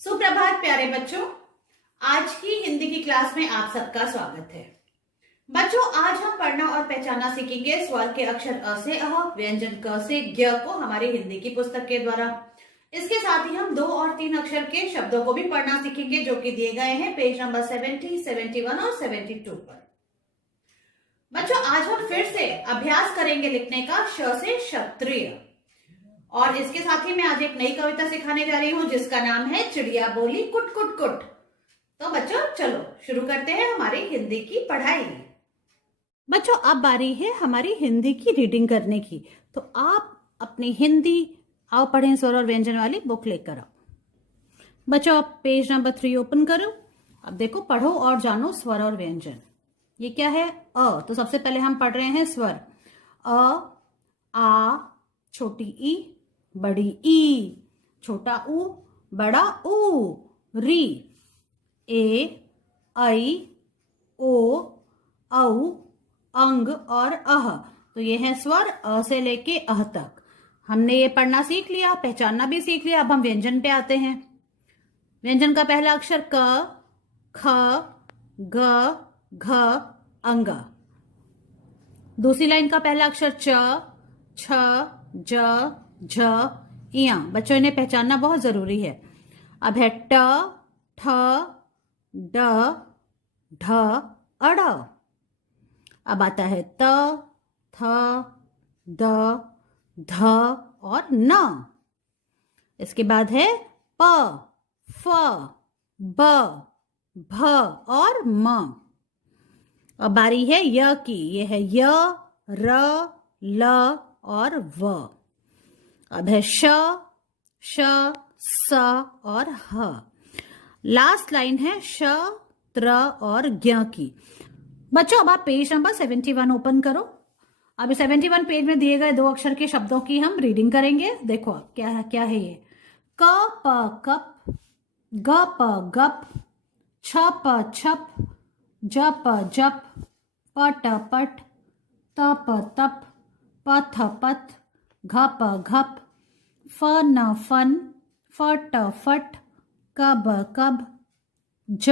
सुप्रभात प्यारे बच्चों, आज की हिंदी की क्लास में आप सबका स्वागत है। बच्चों, आज हम पढ़ना और पहचानना सीखेंगे स्वर के अक्षर अ से अह, व्यंजन क से ज्ञ को हमारी हिंदी की पुस्तक के द्वारा। इसके साथ ही हम 2 और 3 अक्षर के शब्दों को भी पढ़ना सीखेंगे जो कि दिए गए हैं पेज नंबर 70, 71 और 72 पर। बच्चों, आज हम फिर से अभ्यास करेंगे लिखने का श से क्षत्रिय, और इसके साथ ही मैं आज एक नई कविता सिखाने जा रही हूं जिसका नाम है चिड़िया बोली कुट कुट कुट। तो बच्चों चलो शुरू करते हैं हमारी हिंदी की पढ़ाई। बच्चों, अब बारी है हमारी हिंदी की रीडिंग करने की, तो आप अपनी हिंदी आओ पढ़ें स्वर और व्यंजन वाली बुक लेकर आओ। बच्चों, आप पेज नंबर 3 ओपन करो। अब देखो, पढ़ो और जानो स्वर और व्यंजन। ये क्या है? अ। तो सबसे पहले हम पढ़ रहे हैं स्वर। अ, आ, छोटी ई, बड़ी ई, छोटा ऊ, बड़ा ऊ, री, ए, ऐ, ओ, औ, अंग और अह। तो ये है स्वर अ से लेके अह तक। हमने ये पढ़ना सीख लिया, पहचानना भी सीख लिया। अब हम व्यंजन पे आते हैं। व्यंजन का पहला अक्षर क, ख, ग, घ, अंग। दूसरी लाइन का पहला अक्षर च, छ, ज, झ, इया। बच्चों, इन्हें पहचानना बहुत जरूरी है। अब है ट, ठ, ड, ढ, अड़। अब आता है त, थ, द, ध और न। इसके बाद है प, फ, ब, भ और म। अब बारी है य की। ये है य, र, ल और व। अब है श, श, स और ह। लास्ट लाइन है श, त्र और ज्ञ की। बच्चों, अब आप पेज नंबर 71 ओपन करो। अब 71 पेज में दिए गए 2 अक्षर के शब्दों की हम रीडिंग करेंगे। देखो क्या है ये। क, प, कप, ग, प, गप, छ, प, छप, ज, प, जप, प, ट, पट, त, प, तप, प, थ, पथ, घ, प, घप, फ, न, फन, फ, ट, फट, क, ब, कब, ज,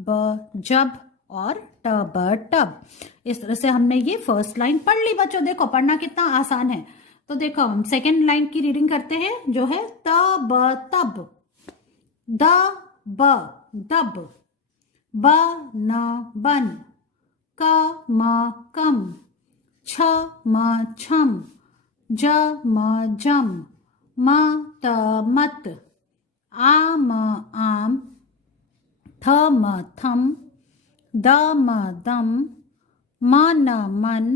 ब, जब और ट, ब, टब। इस तरह से हमने ये फर्स्ट लाइन पढ़ ली। बच्चों देखो, पढ़ना कितना आसान है। तो देखो, हम सेकेंड लाइन की रीडिंग करते हैं जो है त, ब, तब, द, ब, दब, ब, न, बन, क, म, कम, छ, म, छम, ज, म, जम, म, त, मत, आ, म, आम, थ, म, थम, द, म, दम, म, न, मन,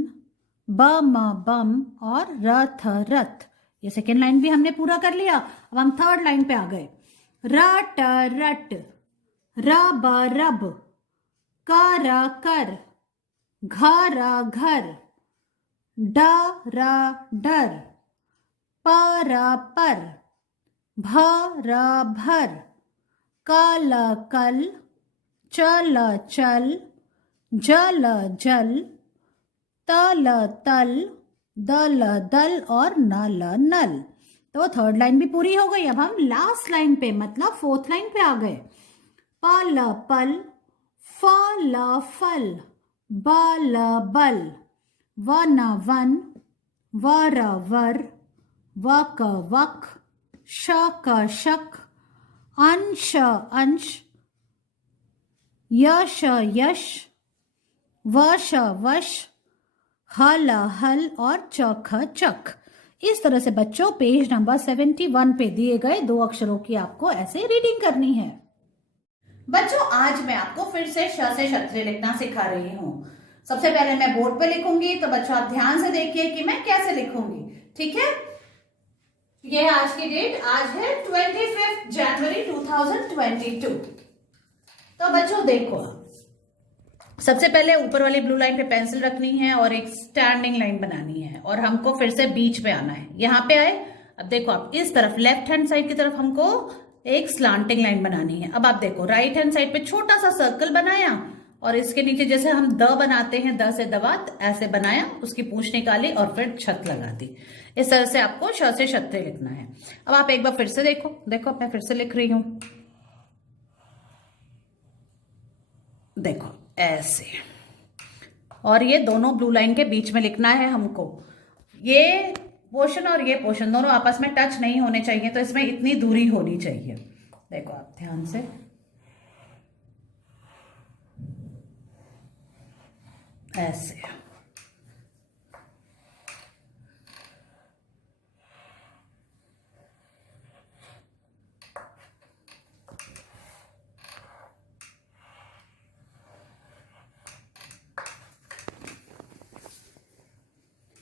ब, म, बम और र, थ, रथ। ये सेकेंड लाइन भी हमने पूरा कर लिया। अब हम थर्ड लाइन पे आ गए। र, ट, रट, र, ब, रब, क, र, कर, घ, र, घर, ड, र, डर, प, र, पर, भ, र, भर, क, ल, कल, च, ल, चल, ज, ल, जल, त, ल, तल, द, ल, दल और न, ल, नल। तो थर्ड लाइन भी पूरी हो गई। अब हम लास्ट लाइन पे मतलब फोर्थ लाइन पे आ गए। प, ल, पल, फ, ल, फल, ब, ल, बल, व, न, वन, व, र, वर, व, क, वक, श, क, शक, अंश, अंश, यश, यश, वश, वश, हल, हल और चख, चख। इस तरह से बच्चों पेज नंबर 71 पे दिए गए 2 अक्षरों की आपको ऐसे रीडिंग करनी है। बच्चों, आज मैं आपको फिर से श से क्षत्रिय लिखना सिखा रही हूँ। सबसे पहले मैं बोर्ड पे लिखूंगी, तो बच्चों आप ध्यान से देखिए कि मैं कैसे लिखूंगी। ठीक है? ये आज की डेट, आज है 25 जनवरी 2022। तो बच्चों देखो, सबसे पहले ऊपर वाली ब्लू लाइन पे पेंसिल रखनी है और एक स्टैंडिंग लाइन बनानी है, और हमको फिर से बीच पे आना है। यहाँ पे आए। अब देखो, आप इस तरफ लेफ्ट हैंड साइड की तरफ हमको एक स्लांटिंग लाइन बनानी है। अब आप देखो, राइट हैंड साइड पे छोटा सा सर्कल बनाया और इसके नीचे जैसे हम द बनाते हैं, द से दवात ऐसे बनाया, उसकी पूंछ निकाली और फिर छत लगा दी। इस तरह से आपको श से क्षत्रिय लिखना है। अब आप एक बार फिर से देखो, मैं फिर से लिख रही हूं। देखो ऐसे, और ये दोनों ब्लू लाइन के बीच में लिखना है हमको। ये पोर्शन और ये पोर्शन दोनों आपस में टच नहीं होने चाहिए, तो इसमें इतनी दूरी होनी चाहिए। देखो आप ध्यान से, ऐसे।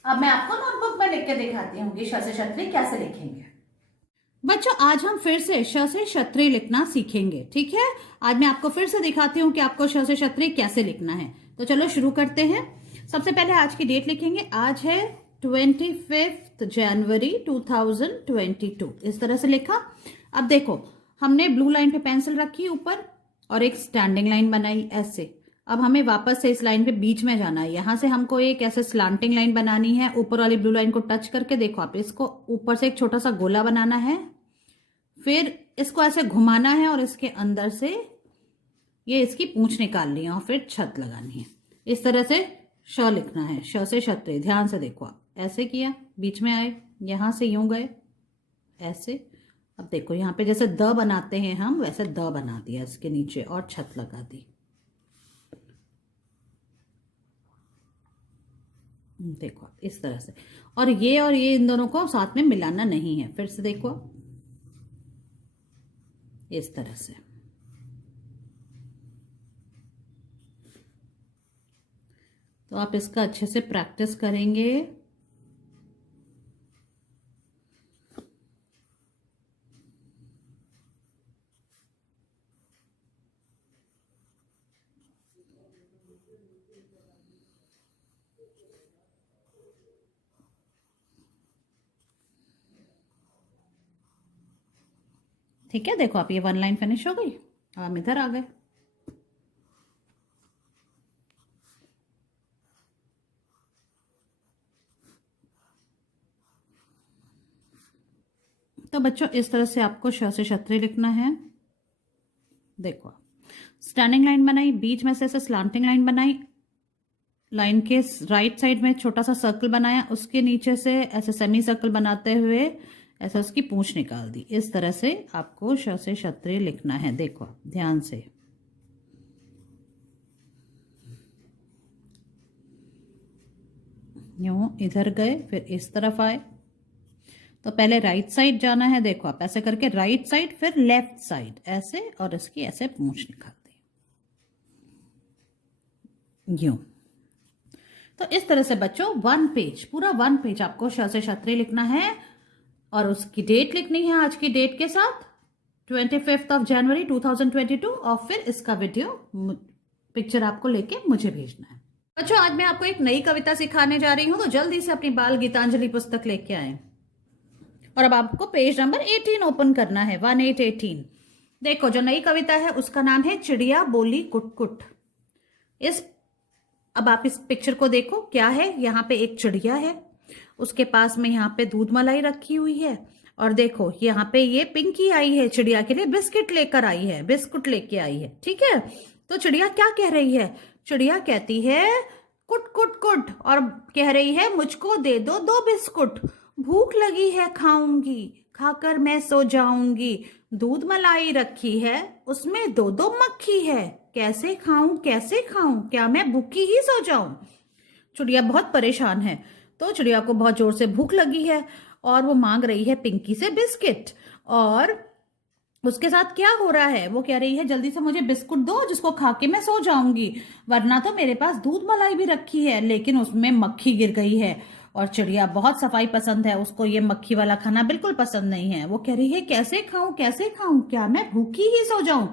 अब मैं आपको नोटबुक में लिख के दिखाती हूँ कि श से छतरी कैसे लिखेंगे। बच्चों आज हम फिर से श से छतरी लिखना सीखेंगे, ठीक है। आज मैं आपको फिर से दिखाती हूँ कि आपको श से छतरी कैसे लिखना है। तो चलो शुरू करते हैं। सबसे पहले आज की डेट लिखेंगे। आज है 25 जनवरी 2022। इस तरह से लिखा। अब देखो, हमने ब्लू लाइन पे पेंसिल रखी ऊपर और एक स्टैंडिंग लाइन बनाई ऐसे। अब हमें वापस से इस लाइन पे बीच में जाना है। यहां से हमको एक ऐसे स्लांटिंग लाइन बनानी है। ऊपर वाली ब्लू लाइन को टच करके देखो आप, इसको ऊपर से एक छोटा सा गोला बनाना है, फिर इसको ऐसे घुमाना है और इसके अंदर से ये इसकी पूंछ निकालनी है और फिर छत लगानी है। इस तरह से श लिखना है, श से छतरी। ध्यान से देखो आप, ऐसे किया, बीच में आए, यहां से यूं गए ऐसे। अब देखो यहाँ पे जैसे द बनाते हैं हम, वैसे द बना दिया इसके नीचे और छत लगा दी। देखो इस तरह से। और ये इन दोनों को साथ में मिलाना नहीं है। फिर से देखो इस तरह से। तो आप इसका अच्छे से प्रैक्टिस करेंगे। ठीक है, देखो आप, ये वन लाइन फिनिश हो गई। अब हम इधर आ गए। तो बच्चों इस तरह से आपको श से छतरी लिखना है। देखो स्टैंडिंग लाइन बनाई, बीच में से ऐसे स्लांटिंग लाइन बनाई, लाइन के राइट साइड में छोटा सा सर्कल बनाया, उसके नीचे से ऐसे सेमी सर्कल बनाते हुए ऐसा उसकी पूंछ निकाल दी। इस तरह से आपको श से छतरी लिखना है। देखो ध्यान से, यूं इधर गए, फिर इस तरफ आए। तो पहले राइट साइड जाना है। देखो आप ऐसे करके राइट साइड, फिर लेफ्ट साइड ऐसे, और इसकी ऐसे पूंछ निकाल दी यूं। तो इस तरह से बच्चों वन पेज, पूरा वन पेज आपको श से छतरी लिखना है और उसकी डेट लिखनी है आज की डेट के साथ 25 जनवरी 2022। और फिर इसका वीडियो पिक्चर आपको लेके मुझे भेजना है। बच्चों आज मैं आपको एक नई कविता सिखाने जा रही हूं, तो जल्दी से अपनी बाल गीतांजलि पुस्तक लेके आए। और अब आपको पेज नंबर 18 ओपन करना है, 1818। देखो जो नई कविता है उसका नाम है चिड़िया बोली कुट कुट। अब आप इस पिक्चर को देखो, क्या है, यहाँ पे एक चिड़िया है, उसके पास में यहाँ पे दूध मलाई रखी हुई है, और देखो यहाँ पे ये पिंकी आई है चिड़िया के लिए बिस्किट लेकर आई है, बिस्कुट लेके आई है। ठीक है, तो चिड़िया क्या कह रही है? चिड़िया कहती है कुट कुट कुट, और कह रही है मुझको दे दो 2 बिस्कुट, भूख लगी है खाऊंगी, खाकर मैं सो जाऊंगी, दूध मलाई रखी है उसमें 2 मक्खी है, कैसे खाऊं कैसे खाऊं, क्या मैं भूखी ही सो जाऊं। चिड़िया बहुत परेशान है। तो चिड़िया को बहुत जोर से भूख लगी है और वो मांग रही है पिंकी से बिस्किट। और उसके साथ क्या हो रहा है, वो कह रही है जल्दी से मुझे बिस्कुट दो जिसको खा के मैं सो जाऊंगी, वरना तो मेरे पास दूध मलाई भी रखी है लेकिन उसमें मक्खी गिर गई है। और चिड़िया बहुत सफाई पसंद है, उसको ये मक्खी वाला खाना बिल्कुल पसंद नहीं है। वो कह रही है कैसे खाऊं कैसे खाऊं, क्या मैं भूखी ही सो जाऊं,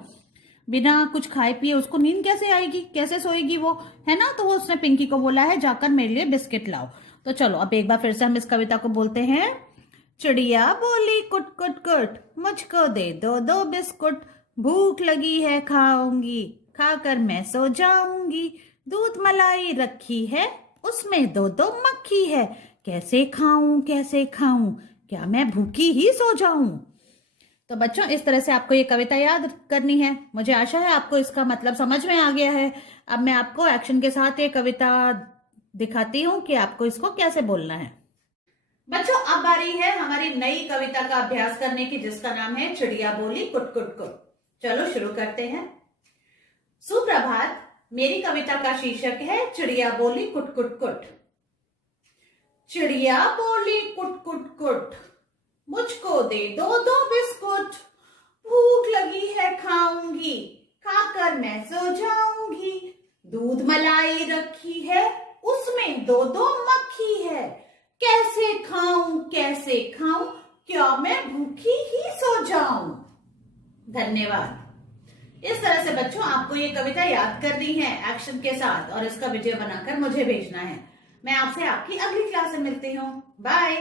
बिना कुछ खाए पिए उसको नींद कैसे आएगी, कैसे सोएगी वो, है ना। तो वो उसने पिंकी को बोला है जाकर मेरे लिए बिस्किट लाओ। तो चलो अब एक बार फिर से हम इस कविता को बोलते हैं। चिड़िया बोली कुट कुट कुट, मुझको दे दो 2 बिस्कुट, भूख लगी है खाऊंगी, खाकर मैं सो जाऊंगी, दूध मलाई रखी है उसमें 2 मक्खी है, कैसे खाऊं, क्या मैं भूखी ही सो जाऊं। तो बच्चों, इस तरह से आपको ये कविता याद करनी है। मुझे आशा है आपको इसका मतलब समझ में आ गया है। अब मैं आपको एक्शन के साथ ये कविता दिखाती हूँ कि आपको इसको कैसे बोलना है। बच्चों, अब बारी है हमारी नई कविता का अभ्यास करने की, जिसका नाम है चिड़िया बोली कुट कुट कुट। चलो शुरू करते हैं। सुप्रभात। मेरी कविता का शीर्षक है चिड़िया बोली कुट कुट कुट। चिड़िया बोली कुट कुट कुट, मुझको दे दो दो बिस्कुट। भूख लगी है खाऊंगी, खाकर मैं सो जाऊंगी। दूध मलाई रखी है, उसमें दो दो मक्खी है। कैसे खाऊं कैसे खाऊं, क्या मैं भूखी ही सो जाऊं। धन्यवाद। इस तरह से बच्चों आपको ये कविता याद करनी है एक्शन के साथ और इसका वीडियो बनाकर मुझे भेजना है। मैं आपसे आपकी अगली क्लास में मिलती हूँ। बाय।